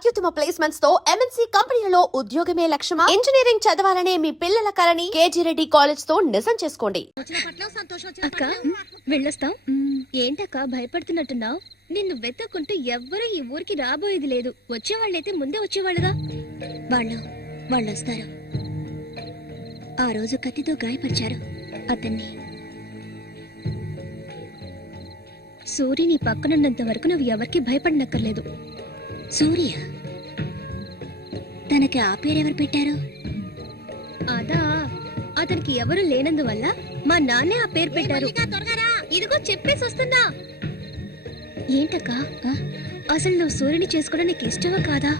అత్యుత్తమ ప్లేస్మెంట్స్ తో ఎంఎన్సీ కంపెనీలలో ఉద్యోగమే లక్ష్యమా? ఇంజనీరింగ్ చదవాలనే మీ పిల్లల కలని కేజీ రెడ్డి కాలేజ్ తో నిజం చేసుకోండి. అక్క వెళ్ళొస్తాం. ఏంటక్క భయపడుతున్నట్టున్నావు? నిన్ను వెతకుంటూ ఎవ్వరూ ఈ ఊరికి రాబోయేది లేదు. వచ్చేవాళ్ళైతే ముందే వచ్చేవాళ్ళుగా. వాళ్ళు వస్తారు. ఆ రోజు కత్తితో గాయపరిచారు అతన్ని. సూర్య నీ పక్కనున్నంత వరకు నువ్వు ఎవరికి భయపడనక్కర్లేదు. సూర్య తనకి ఆ పేరెవరు పెట్టారు? అదా, అతనికి ఎవరు లేనందువల్ల మా నాన్నే ఆ పేరు పెట్టారు. ఇదిగో చెప్పేసి వస్తున్నా. ఏంటక్క, అసలు నువ్వు సూర్యుని చేసుకోవడం నీకు ఇష్టమా కాదా?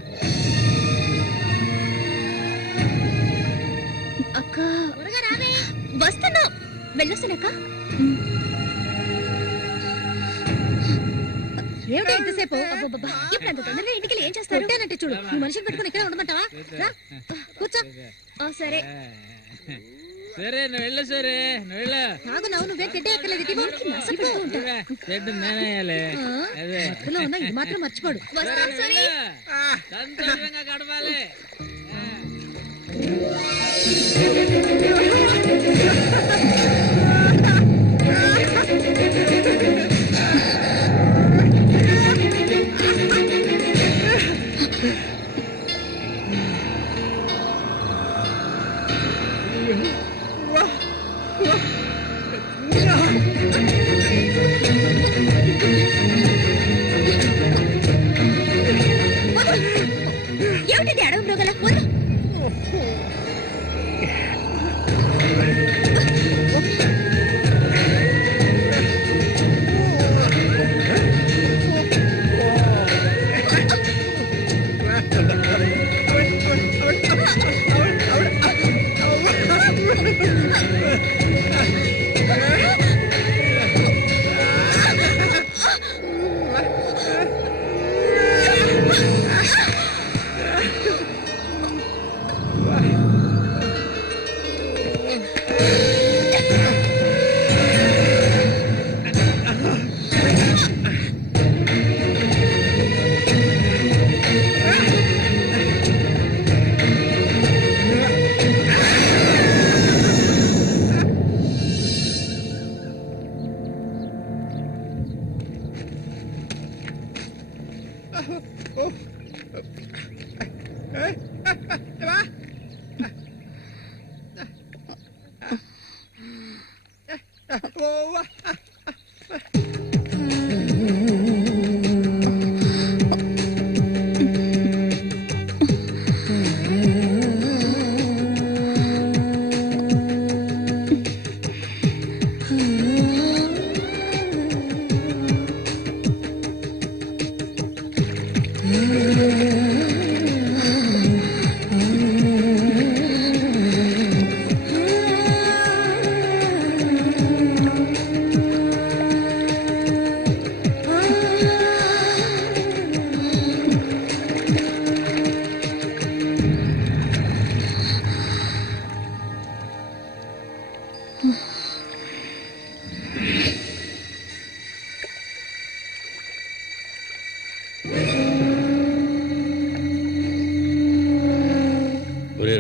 అక్క వస్తున్నా, వెళ్ళొస్తానక్క. ఏమిటి ఎంతసేపు? ఇప్పుడు అంత తొందరగా ఇంటికి ఏం చేస్తారు? చూడు, నువ్వు మనిషిని పెట్టుకుని ఇక్కడ ఉండమంటావా? కూర్చో. సరే సరే నువ్వు వెళ్ళు. సరే నువ్వు వెళ్ళు. నువ్వేం తిట్టే ఎక్కలేదు. ఇది మాత్రం మర్చిపోడు. సంతోషంగా గడపాలి. ఏమిటి అడవి మృగాల?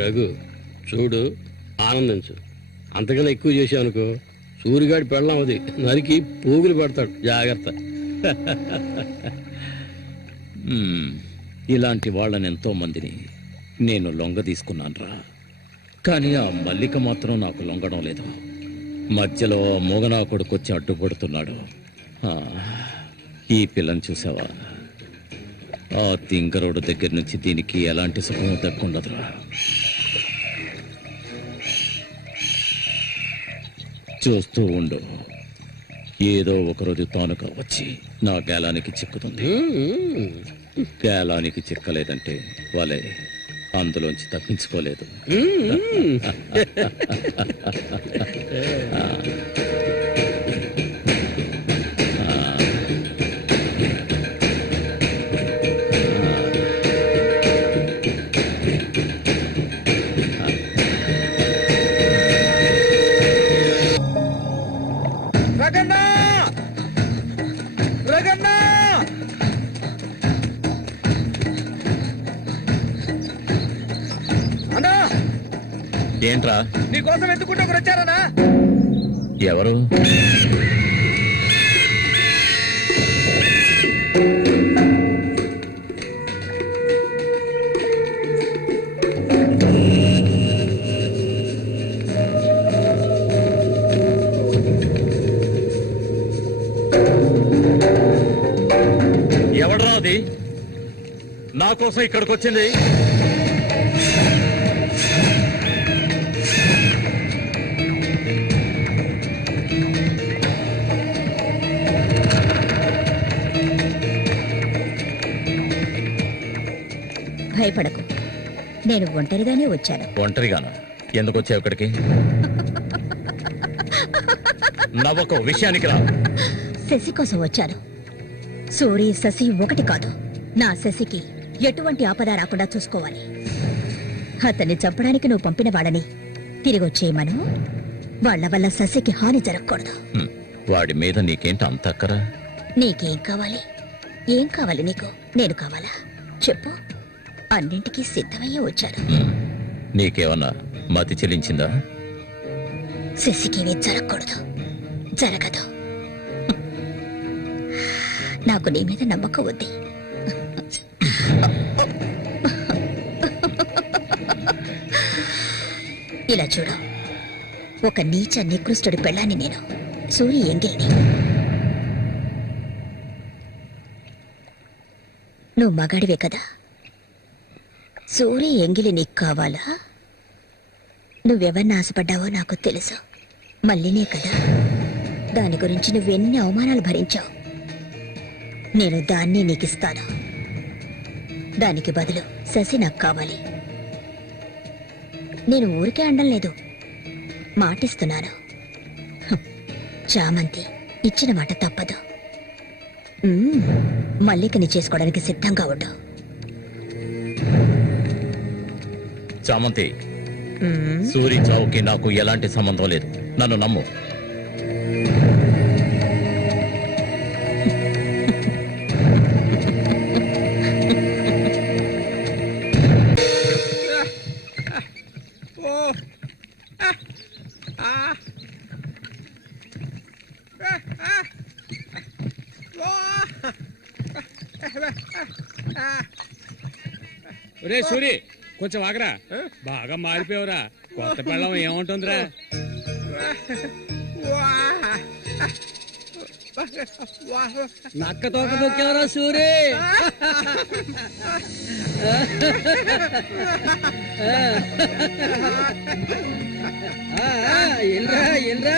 రఘు చూడు, ఆనందించు. అంతకన్నా ఎక్కువ చేసావు అనుకో సూరిగాడి పెళ్ళం అది నరికి పోగులు పెడతాడు. జాగ్రత్త. ఇలాంటి వాళ్ళని ఎంతో మందిని నేను లొంగ తీసుకున్నాను రా. కానీ ఆ మల్లిక మాత్రం నాకు లొంగడం లేదు. మధ్యలో మూగనా కొడుకొచ్చి అడ్డుపడుతున్నాడు. ఈ పిల్లని చూసావా? ఆ తింకరోడు దగ్గర నుంచి దీనికి ఎలాంటి సుఖం దక్కుండదురా. చూస్తూ ఉండు, ఏదో ఒకరోజు తానుగా వచ్చి నా గేలానికి చిక్కుతుంది. గేలానికి చిక్కలేదంటే వాళ్ళే అందులోంచి తప్పించుకోలేదు. ఏంట్రా? నీకోసం ఎందుకుంటే ఒకరు వచ్చారనా? ఎవరు? ఎవడ్రా అది నా కోసం ఇక్కడికి వచ్చింది? భయపడకు, నేను ఒంటరిగానే వచ్చాను. ఒంటరిగానా? ఎందుకు వచ్చావు ఇక్కడికి? నవ్వకు, విషయానికి రా. శశి కోసం వచ్చాను. సూరి శశి ఒకటి కాదు. నా శశికి ఎటువంటి ఆపద రాకుండా చూసుకోవాలి. అతన్ని చంపడానికి నువ్వు పంపిన వాళ్ళని తిరిగి వచ్చేయమను. వాళ్ళ వల్ల శశికి హాని జరగకూడదు. వాడి మీద నీకేంటి అంత అక్కరా? నీకేం కావాలి? ఏం కావాలి నీకు? నేను కావాలా? చెప్పు. అన్నింటికీ సిద్ధమయ్యే వచ్చాను. నీకేమన్నా మతి చెల్లించిందా? శశికేమీ జరగకూడదు. జరగదు. నాకు నీ మీద నమ్మకం ఉంది. ఇలా చూడు, ఒక నీచ నికృష్టుడి పెళ్ళాన్ని నేను, సూరి ఎంగిల్ని. నువ్వు మగాడివే కదా? సూరి ఎంగిలి నీకు కావాలా? నువ్వెవరిని ఆశపడ్డావో నాకు తెలుసు. మళ్ళీనే కదా. దాని గురించి నువ్వెన్ని అవమానాలు భరించావు. నేను దాన్ని నీకిస్తాను. దానికి బదులు శశి నాకు కావాలి. నేను ఊరికే అండం లేదు, మాటిస్తున్నాను. చామంతి ఇచ్చిన మాట తప్పదు. మల్లికని చేసుకోవడానికి సిద్ధంగా ఉండు. చామంతి, సూరి చావుకి నాకు ఎలాంటి సంబంధం లేదు. నన్ను నమ్ము. ఒరే సూరి, కొంచెం ఆగరా. బాగా మారిపోయావురా. కొత్త పెళ్ళం ఏముంటుందిరా? నక్క తోక దొక్కేవరా సూరి? ఎల్రా ఎల్రా,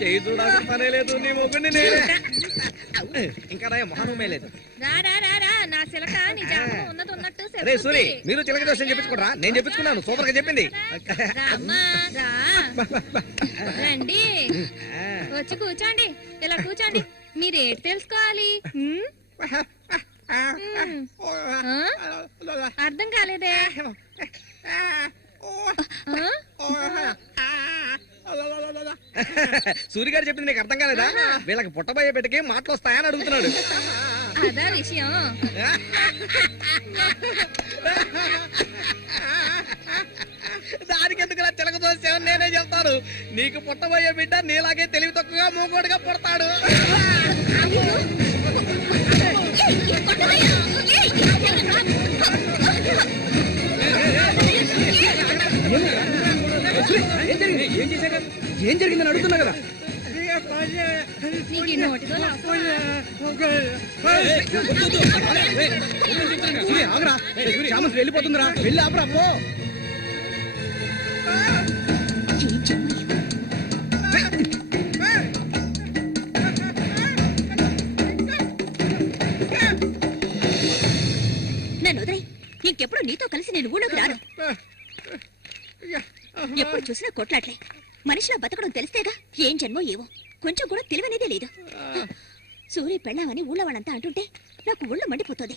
చేయి చూడాల్సిన పనే లేదు. నీ మొగ్గుని నేనే. ఇంకా మొహమే లేదు. అరే సూరి, మీరు చిలక దోషం చెప్పించుకోరా? నేను చెప్పించుకున్నాను. సూపర్ గా చెప్పింది. రండి, వచ్చి కూర్చోండి. ఇలా కూర్చోండి. మీరేటి తెలుసుకోవాలి? అర్థం కాలేదే? సూరి గారు చెప్పింది నీకు అర్థం కాలేదా? వీళ్ళకి పుట్టబోయే బిడ్డకి మాటలు వస్తాయని అడుగుతున్నాడు. అదా విషయం. దానికి ఎందుకు చిలక దోసేవని నేనే చెప్తాను. నీకు పుట్టబోయే బిడ్డ నీలాగే తెలివి తక్కువగా మూకోడుగా పుడతాడు. ఏం జరిగిందని అడుగుతున్నా కదా. నీకు నోటితో ఆగరా, వెళ్ళిపోతుందిరా. వెళ్ళి ఆపరా పో. నన్ను వదిలే. ఇంకెప్పుడు నీతో కలిసి నేను ఊళ్ళోకి రాను. ఎప్పుడు చూసినా కొట్లాట్లే. మనిషిలో బతకడం తెలిస్తేగా. ఏం జన్మో ఏవో, కొంచెం కూడా తెలివనేదే లేదు. సూర్య పెళ్ళామని ఊళ్ళో వాళ్ళంతా అంటుంటే నాకు ఒళ్ళు మండిపోతుంది.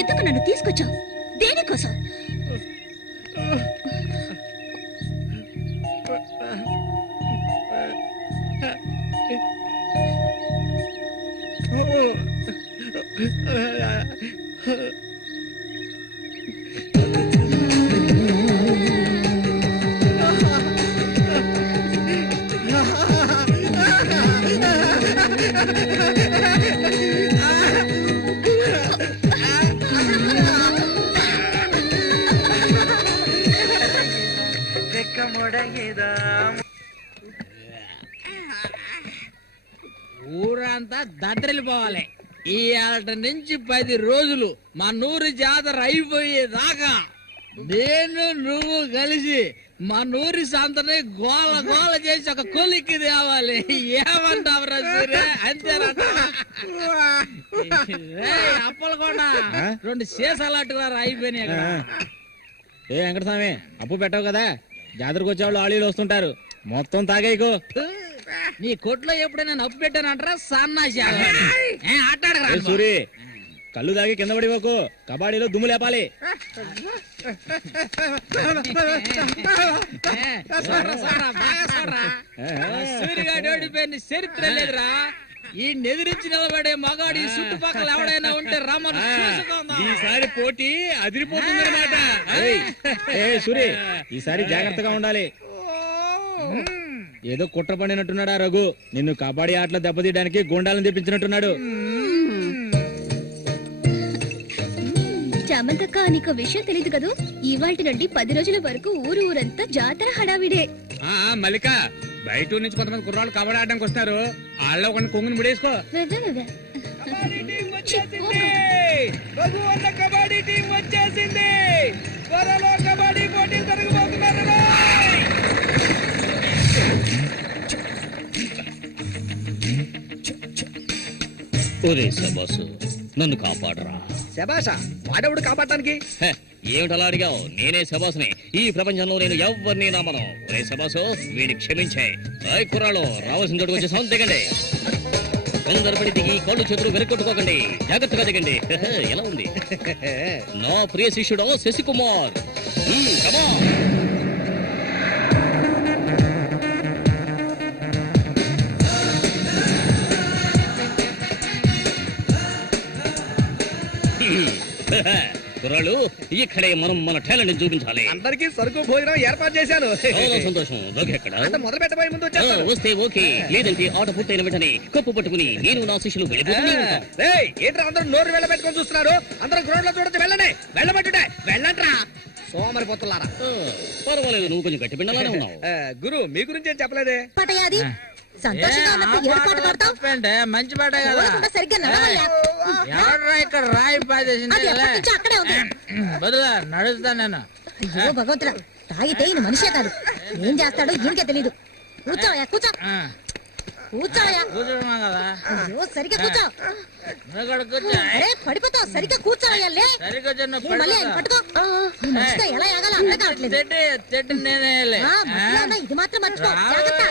ఎందుకు నన్ను తీసుకొచ్చావు? దేనికోసం? ఊరంతా దద్దరిల్లిపోవాలి. ఈ ఆట నుంచి 10 రోజులు మా నూరు జాతర అయిపోయేదాకా నేను నువ్వు కలిసి మా నూరి సంతని గోల గోల చేసి ఒక కొలిక్కి తేవాలి. ఏమంటావురా సూర్య? అంతేనంట. అప్పలు కూడా 2 సీసాలట్టుగా అయిపోయినాయి అక్కడ. ఏ వెంకటస్వామి, అప్పు పెట్టావు కదా, జాతరకు వచ్చేవాళ్ళు ఆళీలు వస్తుంటారు, మొత్తం తాగేయకు. నీ కొట్లో ఎప్పుడైనా నప్పు పెట్టానంటారా సన్నాసి? ఏ సూరి, కళ్ళు తాగి కింద పడిపోకు, కబాడీలో దుమ్ము లేపాలి. సూర్యగాడి ఓడిపోయిన చరిత్ర లేదురా. ఈ నెదిరించి నిలబడే మగాడు ఈ చుట్టుపక్కల ఎవడైనా ఉంటే రమ్మను. ఈసారి పోటీ అదిరిపోతుందన్నమాట. ఏ సూరి, ఈసారి జాగ్రత్తగా ఉండాలి. ఏదో కుట్ర పడినట్టున్నాడా రఘు, నిన్ను కబడ్డీ ఆటలో దెబ్బతీయడానికి గుండాలను తెప్పించినట్టున్నాడు. చామంతక్క, నీకు విషయం తెలీదు కదూ, ఇవాల్టి నుండి 10 రోజుల వరకు ఊరంతా జాతర హడావిడే. మల్లిక, బయట నుంచి కొంతమంది కుర్రాళ్ళు కబడ్డీ ఆడడానికి వస్తారు, వాళ్ళ ఒక కొంగుని ముడేసుకో. కబడ్డీ టీం వచ్చేసింది. త్వరలో కబడ్డీ పోటీ జరగబోతున్నారు. ఒరే శబాసు, నన్ను కాపాడరా. శబాషా, వాడెవడు కాపాడటానికి? హె, ఏమిటలా అడిగావు? నేనే శబాసుని. ఈ ప్రపంచంలో నేను ఎవరిని నమ్మను. ఒరే శబాసు, వీడిని క్షమించే. కుర్రాళ్ళు రావాల్సిన చోటుకు వచ్చేసాం, దిగండి. అందరపడి దిగి కళ్ళు చేతులు వెనకొట్టుకోకండి, జాగ్రత్తగా దిగండి. ఎలా ఉంది నా ప్రియ శిష్యుడు శశికుమార్? కమా. కుర్రాళ్ళు, ఇక్కడే మనం మన టాలెంట్ చూపించాలి. అందరికి సరుకు భోజనం ఏర్పాటు చేశాను. చాలా సంతోషం. రోగి ఎక్కడ? మొదలు పెట్టబోయే ముందు వస్తే ఓకే, లేదంటే ఆట పూర్తయిన వెంటనే కప్పు పట్టుకుని నేను నా శిష్యులు వెళ్ళిపోతూనే ఉంటాం. ఏంట్రా అందరూ నోరు వెళ్ళబెట్టుకొని చూస్తున్నారు? అందరూ గ్రౌండ్ లో చూడొచ్చు, వెళ్ళండి. వెళ్ళబెట్టుడే, వెళ్ళంట్రా సోమరిపోతులారా. పర్వాలేదు, నువ్వు కొంచెం గట్టి పిండాలనే ఉన్నావు. గురు, మీ గురించి ఏం చెప్పలేదే? పటయాది సంతోషంగా ఉన్నప్పుడు ఏడు పాట పాడతావు? మంచి పాట కదా. ఊరకుండా సరిగ్గా నడవయ్యా. ఎవడ్రా ఇక్కడ రాయి అది పాదేసింది? ఎప్పటి నుంచో అక్కడే ఉంది. బదులా నడుస్తా నేను. అయ్యో భగవంతుడా, తాగితే ఈయన మనిషే కాదు, ఏం చేస్తాడో ఈయనకే తెలీదు. కూర్చోవయ్యా, కూర్చో. కూర్చోవయ్యా. కూర్చున్నా కదా. అయ్యో, సరిగ్గా కూర్చో. ఇక్కడ కూర్చో. అరే పడిపోతావు, సరిగ్గా కూర్చోవయ్యా. లే, సరిగ్గా ఏ, మళ్ళీ ఆయన పట్టుకో. ఈ మనిషితో ఎలా ఎగాలో అర్థం కావట్లేదు. చెట్టు నేనే మధ్యలో ఉన్న ఇది మాత్రం మర్చిపో, జాగ్రత్త.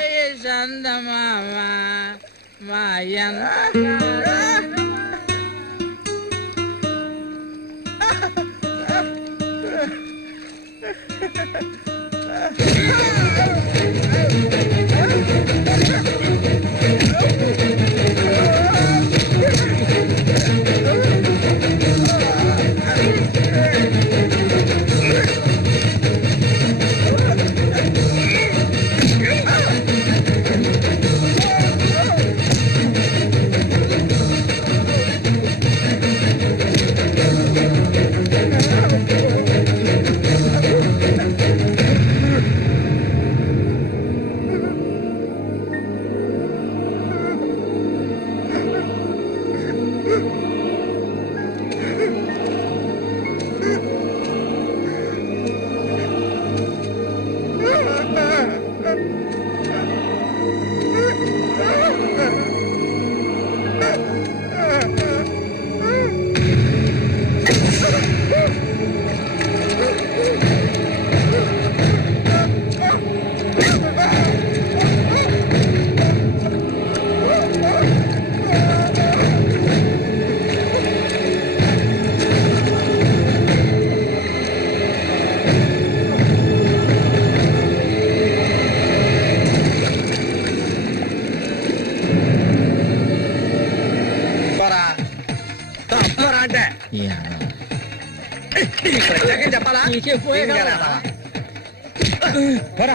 చెప్పాలా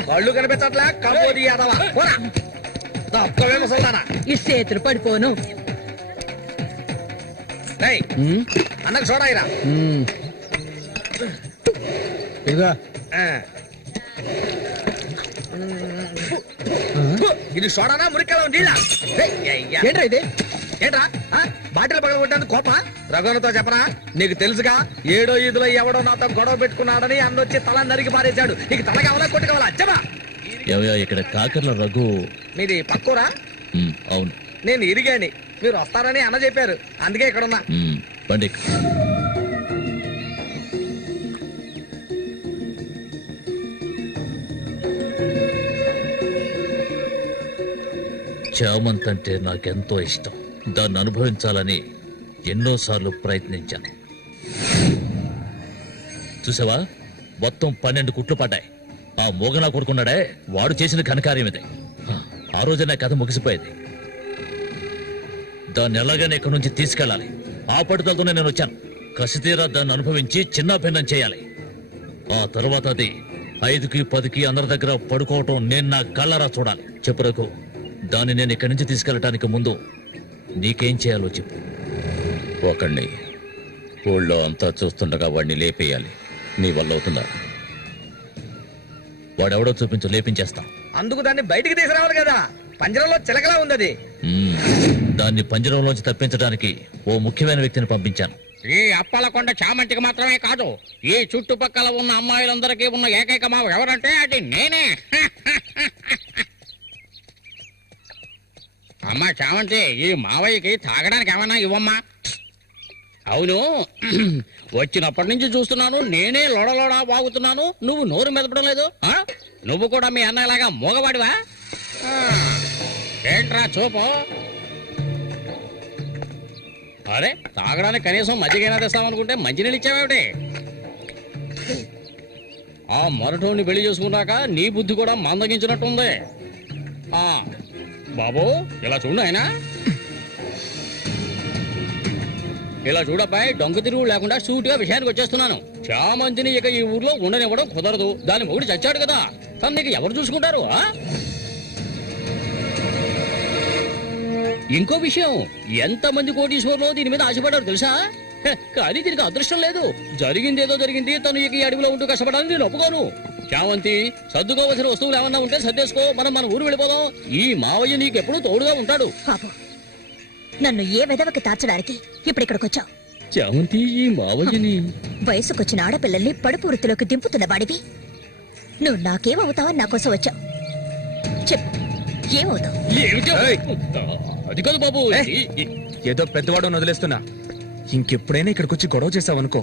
కళ్ళు కనిపించట్లే కబోది యాదవా పోరా తప్పవే ముసల్దానా ఈ చేతులు పడిపోను. ఏయ్, అన్నకు చూడాయిరా ఇదిగో ఇది సోడానా మురికలా నీళ్ళ ఏంట్రా ఇది? ఏంట్రా బాటిల్ పగల కొట్టేందుకు కోప రఘునతో చెప్పరా నీకు తెలుసుగా 7వ ఈదులో ఎవడో నాతో గొడవ పెట్టుకున్నాడని అన్నొచ్చి తల నరికి పారేశాడు నీకు తల కావాలా కొట్టు కావాలా చెప్పా ఇక్కడ కాకర్ల రఘు. మీది పక్కూరా అవును, నేను ఇరిగాని మీరు వస్తారని అన్న చెప్పారు అందుకే ఇక్కడ ఉన్నా బండి. చామంత్ అంటే నాకెంతో ఇష్టం. దాన్ని అనుభవించాలని ఎన్నోసార్లు ప్రయత్నించాను. చూసావా, మొత్తం 12 కుట్లు పడ్డాయి. ఆ మోగనా కొడుకున్నాడే, వాడు చేసిన ఘనకార్యం ఇదే. ఆ రోజు నా కథ ముగిసిపోయేది. దాన్ని ఎలాగైనా ఇక్కడి నుంచి తీసుకెళ్ళాలి. ఆ పట్టుదలతోనే నేను వచ్చాను. కసితీరా దాన్ని అనుభవించి చిన్న భిన్నం చేయాలి. ఆ తర్వాత అది 5కి 10కి అందరి దగ్గర పడుకోవటం నేను నా కళ్ళరా చూడాలి. చెప్పు రఘు, దాన్ని నేను ఇక్కడి నుంచి తీసుకెళ్ళటానికి ముందు నీకేం చేయాలో చెప్పు. ఒకడిని ఊళ్ళో అంతా చూస్తుండగా వాడిని లేపేయాలి. నీ వల్ల అవుతుందా? వాడెవడో చూపించు, లేపించేస్తాం. అందుకు దాన్ని బయటికి తీసుకురావాలి కదా పంజరంలో చిలకలా ఉంది అది దాన్ని పంజరంలోంచి తప్పించడానికి ఓ ముఖ్యమైన వ్యక్తిని పంపించాను. ఈ అప్పలకొండ చామంతికి మాత్రమే కాదు, ఈ చుట్టుపక్కల ఉన్న అమ్మాయిలందరికీ ఉన్న ఏకైక మావ ఎవరంటే అది నేనే. అమ్మా చామంతి, ఈ మావయ్యకి తాగడానికి ఏమన్నా ఇవ్వమ్మా. అవును, వచ్చినప్పటి నుంచి చూస్తున్నాను నేనే లోడలోడా వాగుతున్నాను, నువ్వు నోరు మెదపడం లేదు. నువ్వు కూడా మీ అన్నలాగా మోగవాడివా? ఏంట్రా చూపు? అరే, తాగడానికి కనీసం మజ్జిగైనా తెస్తామనుకుంటే మంచినీళ్ళు ఇచ్చావేమిటి? ఆ మరటోని పెళ్లి చేసుకున్నాక నీ బుద్ధి కూడా మందగించినట్టుంది. బాబు ఇలా చూడు ఆయన, ఇలా చూడబ్బాయి, డొంక తిరుగు లేకుండా సూటిగా విషయానికి వచ్చేస్తున్నాను. చామంతిని ఇక ఈ ఊర్లో ఉండనివ్వడం కుదరదు. దాని మొగుడు చచ్చాడు కదా, తను నీకు ఎవరు చూసుకుంటారు? ఇంకో విషయం, ఎంతమంది కోటీశ్వర్లో దీని మీద ఆశపడ్డారు తెలుసా? కానీ దీనికి అదృష్టం లేదు. జరిగిందేదో జరిగింది. తను ఇక ఈ అడవిలో ఉంటూ కష్టపడాలని నేను ఒప్పుకోను. చామంతి, సర్దుకోవలసిన వస్తువులు ఏమన్నా ఉంటే సర్దేసుకో, మనం మన ఊరు వెళ్ళిపోదాం. ఈ మావయ్య నీకెప్పుడు తోడుగా ఉంటాడు. పాపం, నన్ను ఏ విధవకి తార్చడానికి ఇప్పుడు ఇక్కడికి వచ్చావు? చామంతి, ఈ మావయ్యని వయసుకొచ్చిన ఆడపిల్లల్ని పడుపు వృత్తిలోకి దింపుతున్న వాడివి నువ్వు నాకేమవుతావని నా కోసం వచ్చావు. చెప్పు, ఏమవుతావు? అది కాదు బాబు, ఏదో పెద్దవాడు వదిలేస్తున్నా. ఇంకెప్పుడైనా ఇక్కడికి వచ్చి గొడవ చేసావనుకో.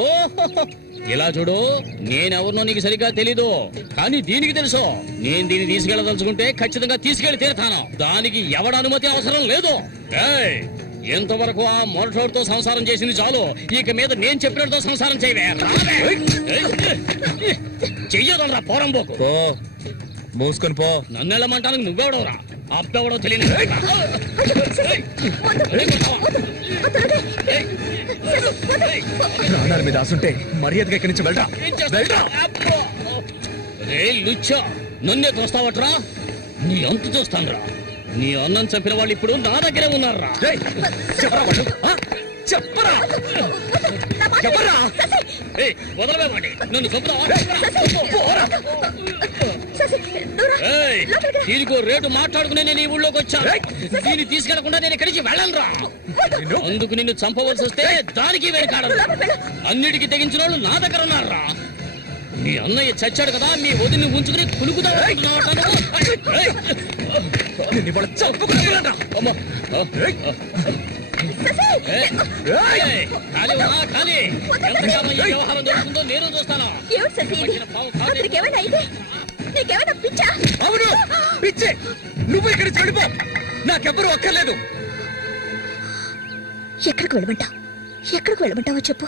ఓహో, ఇలా చూడు, నేనెవరినో నీకు సరిగ్గా తెలీదు, కానీ దీనికి తెలుసు. నేను దీన్ని తీసుకెళ్ళదలుచుకుంటే ఖచ్చితంగా తీసుకెళ్లి తీరుతాను. దానికి ఎవడ అనుమతి అవసరం లేదు. ఎంతవరకు ఆ మొరటోడితో సంసారం చేసింది చాలు. ఇక మీద నేను చెప్పినట్టుతో సంసారం చేయవే. చెయ్యదరా పోరంబోకు. మూసుకొని పో. నన్ను వెళ్ళమంటానికి నువ్వెవడవరా? అబ్బెవడో తెలియదు. ప్రాణాల మీద ఆసుంటే మర్యాదగా ఇక్కడి నుంచి వెళ్తా. నన్నే తోస్తావట్రా? నీ అంత చూస్తానురా. నీ అన్నం చంపిన వాళ్ళు ఇప్పుడు నా దగ్గరే ఉన్నారా? చెప్పరా వదలవేవాడి, నన్ను చంపుతావా? దీనికో రేటు మాట్లాడుకునే నేను ఈ ఊళ్ళోకి వచ్చాను. దీన్ని తీసుకెళ్లకుండా నేను ఇక్కడి నుంచి వెళ్ళనురా. అందుకు నిన్ను చంపవలసి వస్తే దానికి వెనకాడరు. అన్నిటికీ తెగించిన వాళ్ళు నా దగ్గర ఉన్నారా? మీ అన్నయ్య చచ్చాడు కదా, మీ వదిని ఉంచుకుని కులుకుతా. వ్యవహారం జరుగుతుందో నేను చూస్తాను. అవును, పిచ్చే. నువ్వు ఇక్కడికి వెళ్ళిపో, నాకెవ్వరూ అక్కర్లేదు. ఎక్కడికి వెళ్ళమంటావు? ఎక్కడికి వెళ్ళమంటావో చెప్పు,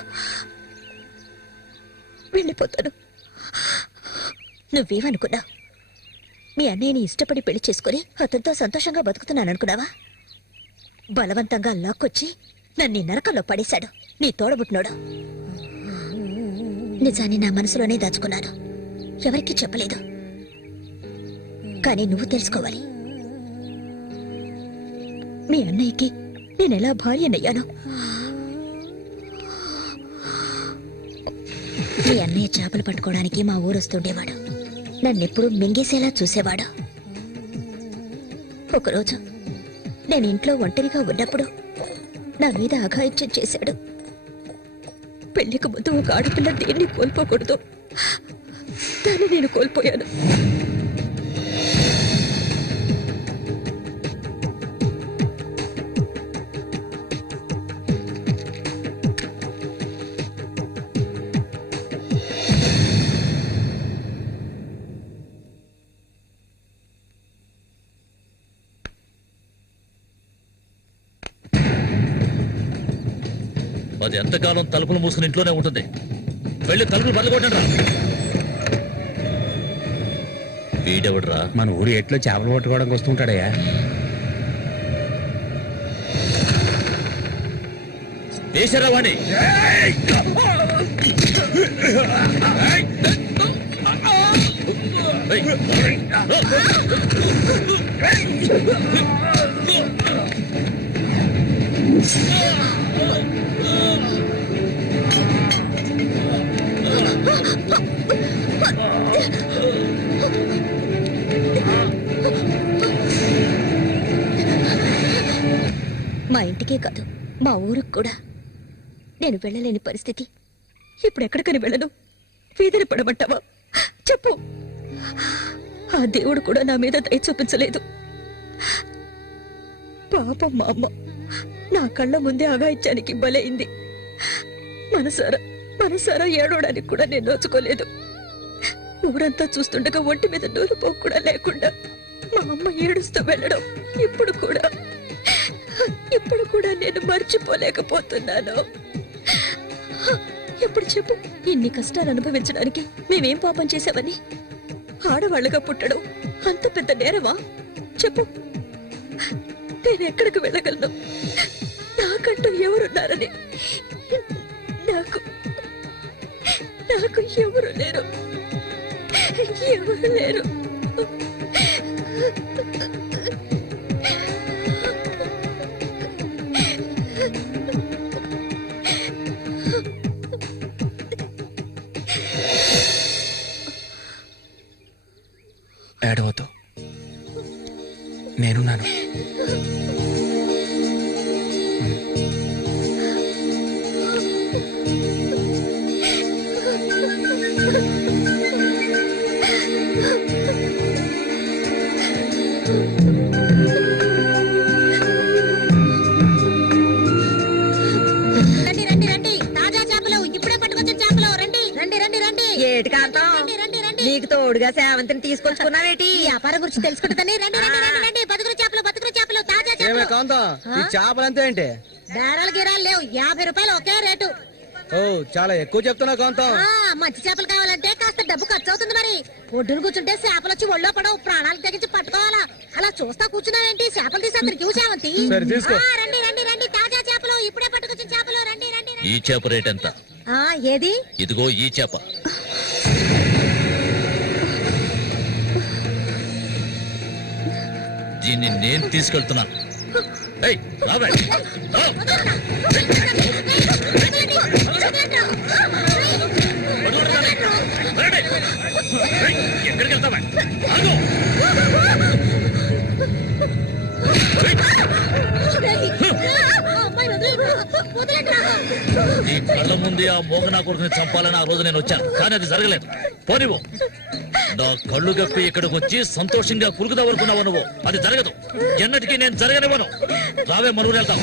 వెళ్ళిపోతాను. నువ్వేమనుకున్నా? మీ అన్నయ్యని ఇష్టపడి పెళ్లి చేసుకుని అతనితో సంతోషంగా బతుకుతున్నాను అనుకున్నావా? బలవంతంగా లాక్కొచ్చి నన్ను ఈ నరకంలో పడేశాడు నీ తోడబుట్టినోడు. నిజాన్ని నా మనసులోనే దాచుకున్నాను, ఎవరికీ చెప్పలేదు. కానీ నువ్వు తెలుసుకోవాలి, మీ అన్నయ్యకి నేనెలా భార్యనయ్యాను. మీ అన్నయ్య చేపలు పట్టుకోవడానికి మా ఊరు వస్తుండేవాడు. నన్నెప్పుడు మింగేసేలా చూసేవాడు. ఒకరోజు నేను ఇంట్లో ఒంటరిగా ఉన్నప్పుడు నా మీద అఘాయిత్యం చేశాడు. పెళ్లికి ముందు ఒక ఆడపిల్ల దేన్ని కోల్పోకూడదు, దాన్ని నేను కోల్పోయాను. అది ఎంతకాలం తలుపులు మూసుకుని ఇంట్లోనే ఉంటుంది. వెళ్ళి తలుపులు బదలగొట్టండి రా. వీడెవడరా? మన ఊరు ఎట్లో చేపలు పట్టుకోవడానికి వస్తుంటాడయ్యా. వేసారా వాణ్ణి? మా ఇంటికే కాదు, మా ఊరికి కూడా నేను వెళ్ళలేని పరిస్థితి. ఇప్పుడు ఎక్కడికని వెళ్ళను? వీధిని పడమంటావా? చెప్పు. ఆ దేవుడు కూడా నా మీద దయ చూపించలేదు. పాపం మా అమ్మ నా కళ్ళ ముందే అఘాయిత్యానికి బలైంది. మనసారా ఏడవడానికి కూడా నేను నోచుకోలేదు. ఊరంతా చూస్తుండగా ఒంటి మీద నూలుపోకు కూడా లేకుండా మా అమ్మ ఏడుస్తూ వెళ్ళడం ఇప్పుడు కూడా నేను మర్చిపోలేకపోతున్నాను. ఎప్పుడు చెప్పు, ఇన్ని కష్టాలు అనుభవించడానికి మేమేం పాపం చేశామని? ఆడవాళ్ళగా పుట్టడం అంత పెద్ద నేరమా? చెప్పు, నేను ఎక్కడికి వెళ్ళగలను? నాకంటూ ఎవరున్నారని నాకు ఎవరు లేరు. ఏడవద్దు, నేనున్నాను. నీకు తోడుగా సేవంతిని తీసుకొచ్చుకున్నావేటి? వ్యాపారం గురించి తెలుసుకుంటుందని. బతుకులు చేపలు తాజా చేపలంతా ఏంటి? బేరాలు గిరాలు లేవు, 50 రూపాయలు ఒకే రేటు. ఓ, చాలా ఎక్కువ చెప్తున్నా కాంతం. మంచి చేపలు కావాలంటే కాస్త డబ్బు ఖర్చు అవుతుంది. మరి ఒడ్డును కూర్చుంటే చేపలు వచ్చి ఒళ్ళో పడవు, ప్రాణాలు తెగించి పట్టుకోవాలా. అలా చూస్తా కూర్చున్నావేంటి? చేపలు తీసి అతనికి సేవంతి. రండి తాజా చేపలు, ఇప్పుడే పట్టుకొచ్చిన చేపలు. రండి. ఈ చేప రేట్ ఎంత? ఏది? ఇదిగో ఈ చేప. దీన్ని నేను తీసుకెళ్తున్నాను. ఎక్కడికి వెళ్తావా? నీ కళ్ళ ముందే ఆ మోగనా కొడుకుని చంపాలని ఆ రోజు నేను వచ్చాను, కానీ అది జరగలేదు. పోనివ్వు. నా కళ్ళు గప్పి ఇక్కడికి వచ్చి సంతోషంగా కురుకుదావనుకున్నావు నువ్వు. అది జరగదు, ఎన్నటికీ నేను జరగనివ్వను. రావే, మనూరు వెళ్తాం.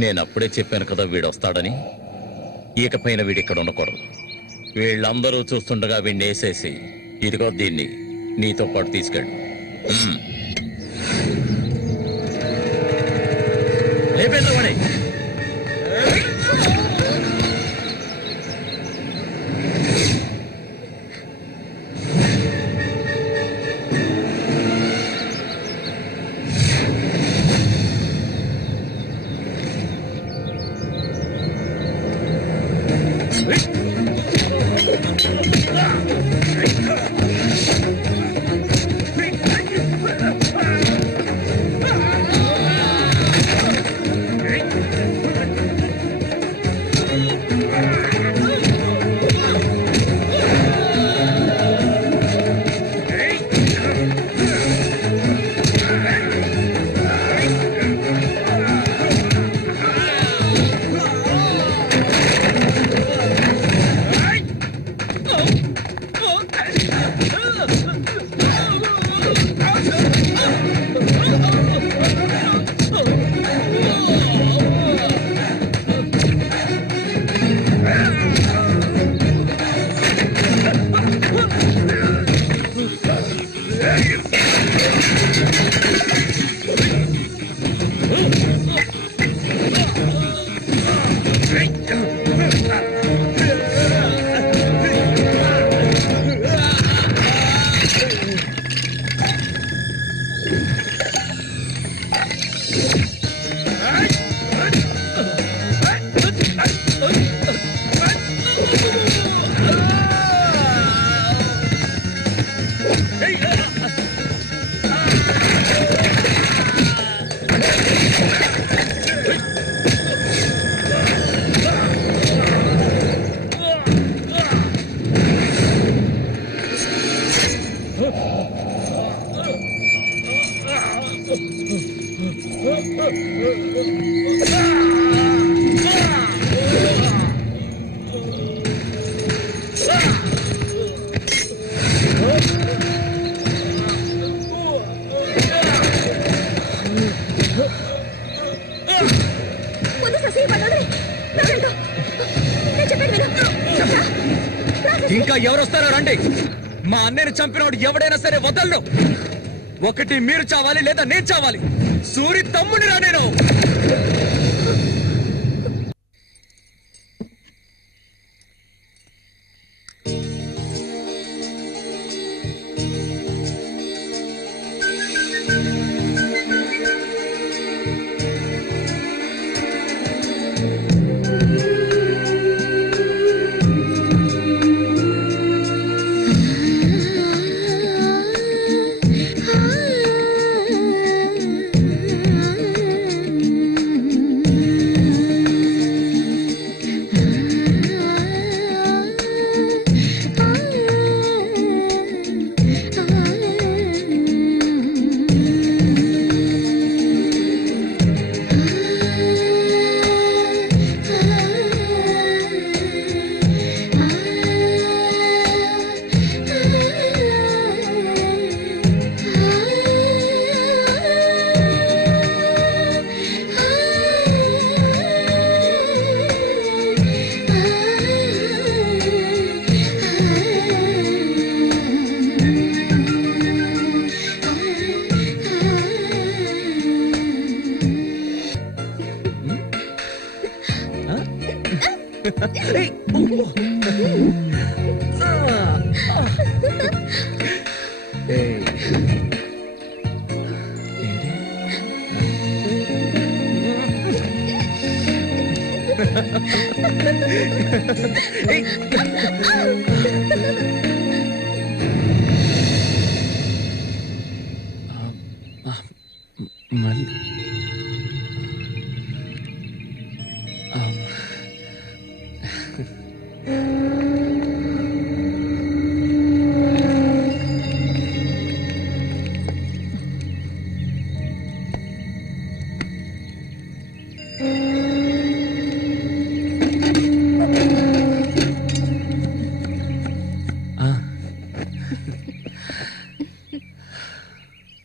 నేనప్పుడే చెప్పాను కదా వీడొస్తాడని. ఇకపైన వీడిక్కడ ఉండకూడదు. వీళ్ళందరూ చూస్తుండగా వీడిని వేసేసి, ఇదిగో దీన్ని నీతో పాటు తీసుకెళ్ళు. లేపేంద్ర వాడే ముందు శశి పదండి. నా వెంట. నేను చెప్పేది విను. చెప్తా. రా శశి. ఇంకా ఎవరు వస్తారో రండి. మా అన్నయ్యని చంపినోడు ఎవడైనా సరే వదలను. ఒకటి మీరు చావాలి లేదా నేను చావాలి. సూరి తమ్ముని రా నేను.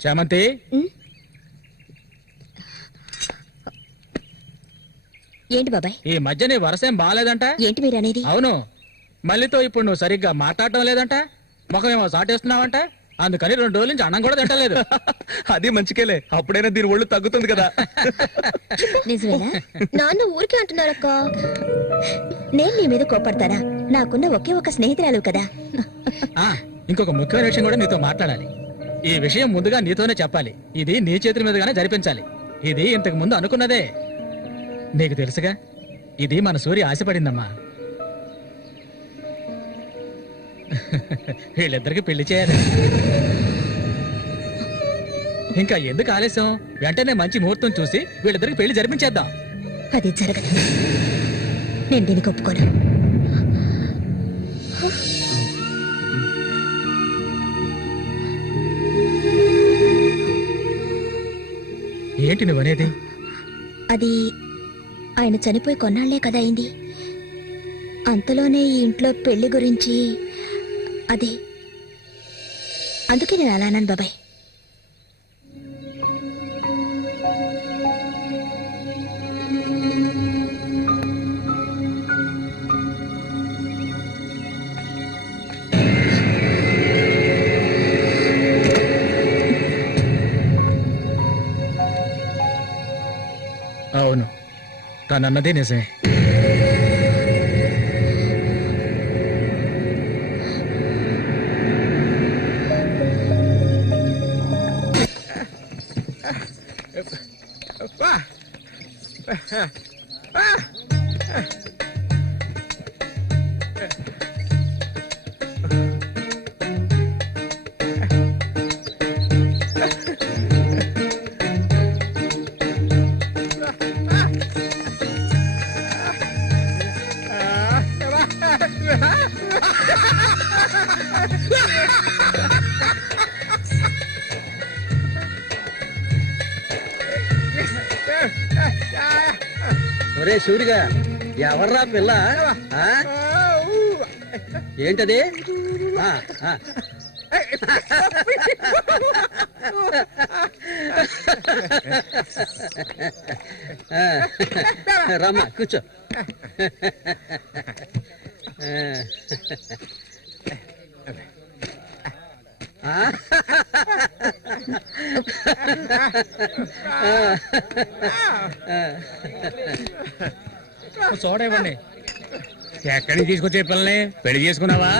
చామంతి, ఏంటి బాబాయ్? ఈ మధ్య నీ వరసేం బాగాలేదంట. ఏంటి మీరనేది? అవును, మళ్ళీతో ఇప్పుడు నువ్వు సరిగ్గా మాట్లాడటం లేదంట. ముఖమేమో సాటేస్తున్నావంట. అందుకని 2 రోజుల నుంచి అన్నం కూడా తింటలేదు. అది మంచికేలే, అప్పుడైనా దీని ఒళ్ళు తగ్గుతుంది కదా. నిజమేనా? నాన్న ఊరికే అంటున్నారక్క. నేను నీ మీద కోపడతానా? నాకున్న ఒకే ఒక స్నేహితురాలు కదా. ఆ, ఇంకొక ముఖ్యమైన విషయం కూడా నీతో మాట్లాడాలి. ఈ విషయం ముందుగా నీతోనే చెప్పాలి. ఇది నీ చేతుల మీదుగానే జరిపించాలి. ఇది ఇంతకు ముందు అనుకున్నదే. నీకు తెలుసుగా, ఇది మన సూర్య ఆశపడిందమ్మా. వీళ్ళిద్దరికి పెళ్లి చేయాలి. ఇంకా ఎందుకు ఆలస్యం? వెంటనే మంచి ముహూర్తం చూసి వీళ్ళిద్దరికి పెళ్లి జరిపించేద్దాం. అది జరగదు. నేను దీనికి ఒప్పుకోను. ఏంటి నువ్వనేది? అది ఆయన చనిపోయి కొన్నాళ్లే కదా అయింది. అంతలోనే ఈ ఇంట్లో పెళ్లి గురించి అదే, అందుకే నేను అలా అన్నాను బాబాయ్. అవును, తనన్నదే నిజమే. ఒరే సూరిగా, ఎవర్రా పిల్ల? ఆ? ఏంటది? ఆ, ఆ. రమ్మా కూర్చో. చూడవండి, ఎక్కడి నుంచి తీసుకొచ్చే పిల్లని పెళ్లి చేసుకున్నావా?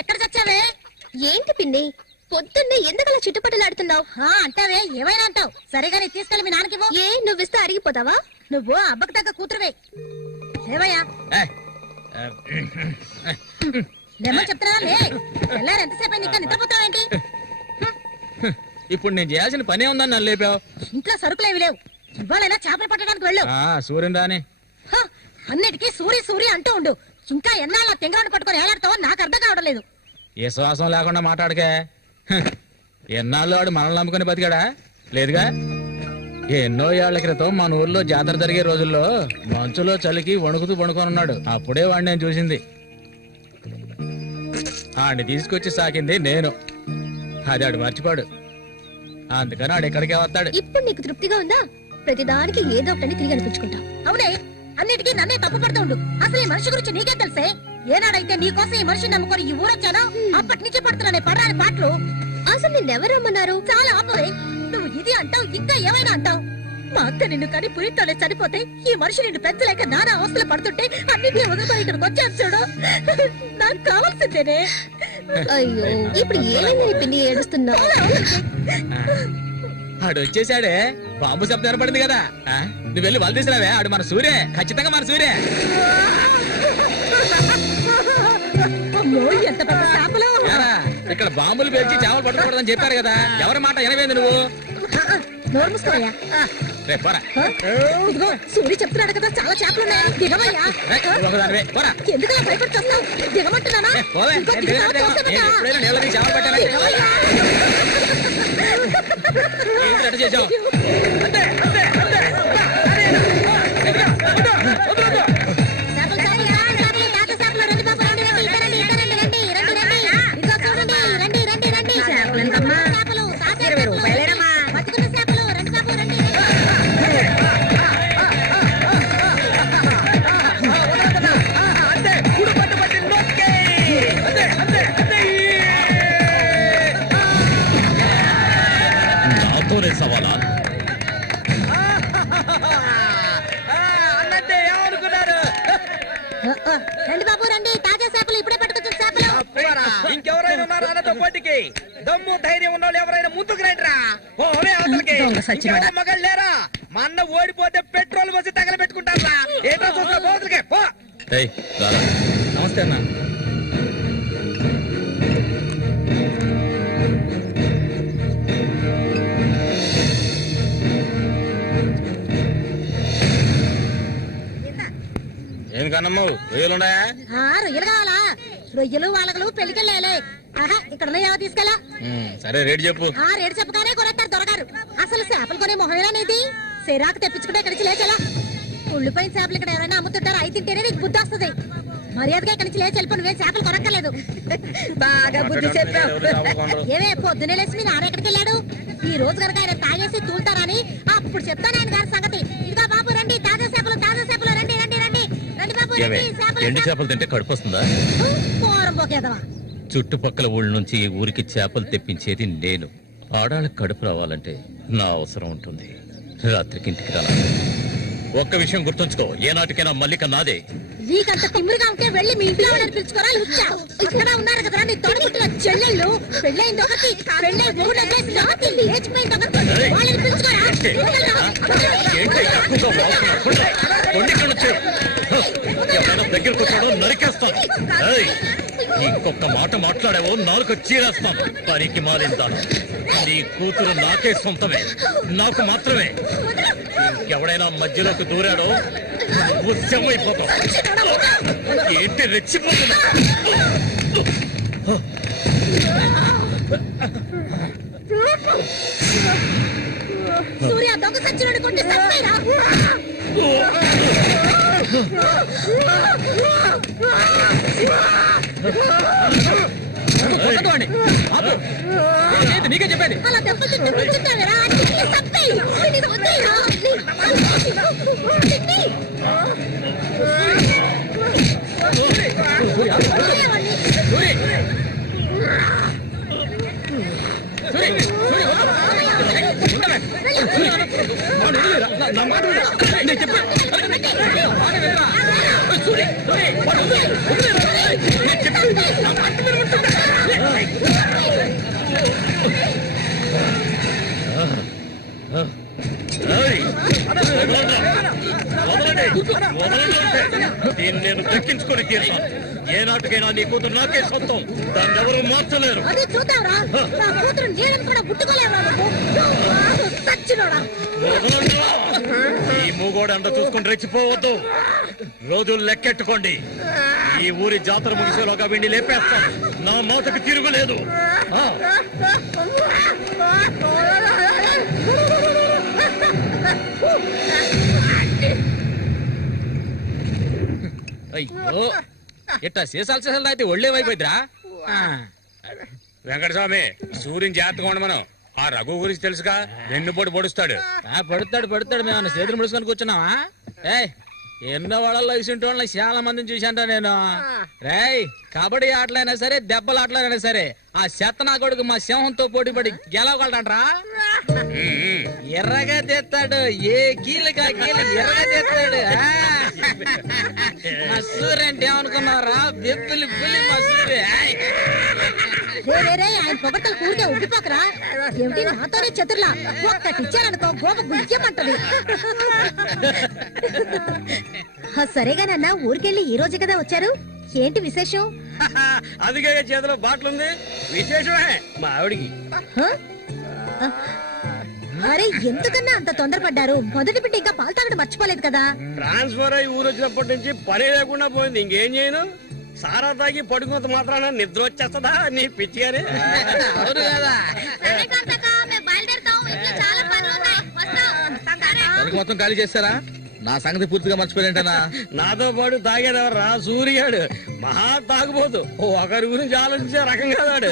ఎక్కడ చచ్చావే? ఏంటి పిన్ని పొద్దున్నే ఎందుకలా చుట్టుపట్టలాడుతున్నావు? అంటావే, ఏమైనా అంటావు. సరిగానే తీసుకెళ్ళి మీ నాన్నకివ్వు. ఏ నువ్విస్తే అరిగిపోతావా? నువ్వు అబ్బకు తగ్గ కూతురువే. ఏవయ్యా లేమని చెప్తున్నా లే. తెల్లారు ఎంతసేపు ఇంకా నిద్రపోతావేంటి? ఇప్పుడు నేను చేయాల్సిన పనే ఉందని నన్ను లేపావు. ఇంట్లో సరుకులేవి లేవు. ఇవాళైనా చేపలు పట్టడానికి వెళ్ళు. సూర్యుని రాని హ, అన్నిటికీ సూరి సూరి అంటూ ఉండు. ఇంకా ఎన్నాళ్ళ తెంగరాన్ని పట్టుకొని ఏలాడతావో నాకు అర్థం కావడం లేదు. ఏ శ్వాసం లేకుండా మాట్లాడకే. ఎన్నాళ్ళు వాడు మనల్ని నమ్ముకుని బతికాడా? లేదుగా. ఎన్నో ఏళ్ల క్రితం మన ఊర్లో జాతర జరిగే రోజుల్లో మంచులో చలికి వణుకుతూ పడుకొని ఉన్నాడు. అప్పుడే వాడిని నేను చూసింది. ఆడిని తీసుకొచ్చి సాకింది నేను. అది ఆడు మర్చిపోడు. అందుకని ఆడు ఎక్కడికే వస్తాడు. ఇప్పుడు నీకు తృప్తిగా ఉందా? ప్రతిదానికి ఏదో ఒకటి తిరిగి అనిపించుకుంటావు. అవునే, అన్నిటికీ నన్నే తప్పు పడుతూ ఉండు. అసలు ఈ మనిషి గురించి నీకే తెలిసే. ఏనాడైతే నీకోసం ఈ మనిషిని నమ్ముకొని ఈ ఊరొచ్చానో అప్పటి నుంచి పడుతున్నానే పడరాని పాటలు. అసలు నిన్నెవరు రమ్మన్నారు? చాలా ఆపవే. నువ్వు ఇది అంటావు, ఇంకా ఏమైనా అంటావు. మా అక్క నిన్ను కని పురితోనే చనిపోతే ఈ మనిషి నిన్ను పెంచలేక నానా అవస్థలు పడుతుంటే అన్నింటినీ వదిలిపోయి ఇక్కడికి వచ్చాను చూడు. నాకు కావాల్సిందేనే. అయ్యో, ఇప్పుడు ఏమైంది పిన్ని ఏడుస్తున్నావు? ఆడు వచ్చేసాడే. బాంబు శబ్దం వినపడింది కదా. నువ్వు వెళ్ళి వాళ్ళు తీసుకురావే. ఆడు మన సూర్యే, ఖచ్చితంగా మన సూర్యే. అమ్మో, ఎంత పెద్ద చేపలు. ఇక్కడ బాంబులు పేర్చి చేపలు పట్టుకోవడం చెప్పారు కదా. ఎవరి మాట వినవేంది నువ్వు? నోరు మూసుకోయా. రేపు పోరా. ఇదిగో సూరి చెప్తున్నాడు కదా, చాలా చేపలున్నాయి. దిగవయ్యా. ఒకదానివే పోరా. ఎందుకు భయపడి వస్తావు? దిగమంటున్నానా? పోవే. ఇంకో దిగుతావా చూస్తానుగా. ఎప్పుడైనా నీళ్ళకి చేపలు పట్టాను. దిగవయ్యా. ఏంటి అట్ట చేసావు? చేపలు చాలుగా, చేపలు, తాత చేపలు. రండి బాబు, రండి, రండి, ఇక రండి, ఇక రండి, రండి, రండి, రండి. ఇదిగో చూడండి, రండి, రండి, రండి. చేపలు, తాజా చేపలు. బతుకున్న చేపలు. రండి బాబు, రండి, రండి. నాతోనే సవాలా? అన్నట్టే ఏమనుకున్నారు? రండి బాబు, రండి. తాజా చేపలు, ఇప్పుడే పట్టుకొచ్చిన చేపలు. ఇంకెవరైనా ఉన్నారా అన్నతో పోటీకి? దమ్ము ధైర్యం ఉన్న వాళ్ళు ఎవరైనా ముందుకు రండిరా. పోవే అవతలకి. ఇంకెవరైనా మగాళ్ళు లేరా? మా అన్న ఓడిపోతే పెట్రోల్ పోసి తగలబెట్టుకుంటారా? ఏంటో చూస్తా పోతులకే పో. ఏయ్, రారా. నమస్తే అన్న. ఏం కన్నమ్మావు రొయ్యలున్నాయా? రొయ్యలు కావాలా? రొయ్యలు వాళ్ళగలు పెళ్లికెళ్ళాలి. ఆహా, ఇక్కడ ఏవో తీసుకెళ్ళా. సరే రేటు చెప్పు. రేటు చెప్పగానే కొనేస్తారు దొరగారు. అసలు చేపలు కొనే మొహమేనేది? సిరాకు తెప్పించుకుంటే ఇక్కడి నుంచి లేచలా. ఉళ్ళిపోయిన చేపలు ఇక్కడ ఎవరైనా అమ్ముతుంటారు. అయి తింటేనే నీకు బుద్ధి వస్తుంది. మర్యాదగా ఇక్కడి నుంచి లేచి వెళ్ళిపో. నువ్వే చేపలు కొనక్కర్లేదు. బాగా బుద్ధి చెప్పావు. ఏమే పొద్దునే లేచి మీ నాన్న ఎక్కడికి వెళ్ళాడు? ఈ రోజు కనుక ఆయన తాగేసి తూలుతారని అప్పుడు చెప్తాను ఆయన గారి సంగతి. ఇదిగా బాబు రండి, తాజా చేపలు, తాజా చేపలు. రండి, రండి, రండి, రండి బాబు, ఏమే, రండి. ఎండు చేపలు తింటే కడుపు వస్తుందా? పోరం పోకేదవా. చుట్టుపక్కల ఊళ్ళ నుంచి ఈ ఊరికి చేపలు తెప్పించేది నేను. ఆడాళ్ళకి కడుపు రావాలంటే నా అవసరం ఉంటుంది. రాత్రికి ఇంటికి రాలా. ఒక్క విషయం గుర్తుంచుకో, ఏనాటికైనా మల్లిక నాదే. నీకంత తిమ్మిరిగా ఉంటే వెళ్ళి మీ ఇంట్లో వాళ్ళని పిలుచుకోరా. లుచ్చా అక్కడ ఉన్నారు కదా నీ తోడుపుట్టిన చెల్లెళ్ళు. పెళ్ళైంది ఒకటి, పెళ్ళై మూడు నాటి లేచిపోయింది ఒకటి. వాళ్ళని పిలుచుకోరా. ఏంటి ఎక్కువగా వాగుతున్నావు? కొండి ఇక్కడ నుంచి. ఎవరైనా దగ్గరకు వచ్చాడో నరికేస్తాను. ఏయ్, ఇంకొక మాట మాట్లాడావో నాలుక చీరేస్తాను. పనికి మారిందాను. నీ కూతురు నాకే సొంతమే, నాకు మాత్రమే. ఎవడైనా మధ్యలోకి దూరాడో ఉద్యమైపోతావు. ఏంటి రెచ్చిపోతున్నా? సూర్య దొంగ సచ్చినోడి కొట్టి చంపేరా. నీకే చెప్పేది. అలా దెబ్బలు తింటే కూర్చుంటావేరా. చంపేయి. నీకు వద్దేరా. నా మాట నేను చెప్పాను. నా మాట దీన్ని నేను దక్కించుకొని తీరుతాను. ఏనాటికైనా నీ కూతురు నాకే సొంతం, దాన్ని ఎవరు మార్చలేరు. అది చూద్దాంరా, నా కూతురు నీళ్ళని కూడా ముట్టుకోలేవా నువ్వు? చచ్చినోడా. వదలండిరా. ఈ మూగోడు అంట చూసుకుని రెచ్చిపోవద్దు. రోజులు లెక్కెట్టుకోండి. ఈ ఊరి జాతర ముగిసేలోగా వీడిని లేపేస్తాను. నా మాటకు తిరుగులేదు. ఆ. అయ్యో ఇట్టా సీసాలు అయితే ఒళ్ళే వైపోయిద్దిరా. వెంకటస్వామి సూర్యుని జాగ్రత్తగా ఉండమను. ఆ రఘు గురించి తెలుసుగా, వెన్నుపోటు పొడుస్తాడు. పడుతాడు మేము చేతులు ముడుచుకొని కూర్చున్నావా? ఏయ్ ఎన్నో వాళ్ళల్లో ఇసుంటి వాళ్ళని చాలా మందిని చూశాంటా నేను. రేయ్ కబడ్డీ ఆటలైనా సరే, దెబ్బల ఆటలైనా సరే, ఆ శతనా కొడుకు మా సింహంతో పోటీపడి గెలవగలడంట్రా. ఎర్రగా తెస్తాడు, ఏ కీలుగా కీలు ఎర్రగా తెస్తాడు. మా సూర్య అంటే ఏమనుకున్నారా? బెబ్బులి పులి మా సూర్య. ఆయన పొగట్టలు కూడితే ఉబ్బిపోకరా. ఏమిటి నాతోనే చతుర్లా ఒక్కటి ఇచ్చారనుకో గోప గుయ్యమంటది. సరేగానన్నా, ఊరికెళ్ళి ఈ రోజు కదా వచ్చారు, ఏంటి విశేషం? అదిగా చేతిలో బాటిల్ ఉంది, విశేషమే మా ఆవిడికి. అరే ఎందుకన్నా అంత తొందరపడ్డారు? మొదటి బిడ్డ ఇంకా పాలు తాగడం మర్చిపోలేదు కదా. ట్రాన్స్ఫర్ అయ్యి ఊరు వచ్చినప్పటి నుంచి పని లేకుండా పోయింది. ఇంకేం చేయను, సారా తాగి పడుకున్నంత మాత్రాన నిద్ర వచ్చేస్తుందా నీ పిచ్చిగానే? అవును కదా. మొత్తం ఖాళీ చేస్తారా? నా సంగతి పూర్తిగా మర్చిపోయింటనా? నాతో పాటు తాగేదెవర్రా? సూర్యాడు మహా తాగుపోతు, ఒకరి గురించి ఆలోచించే రకం కాదాడు.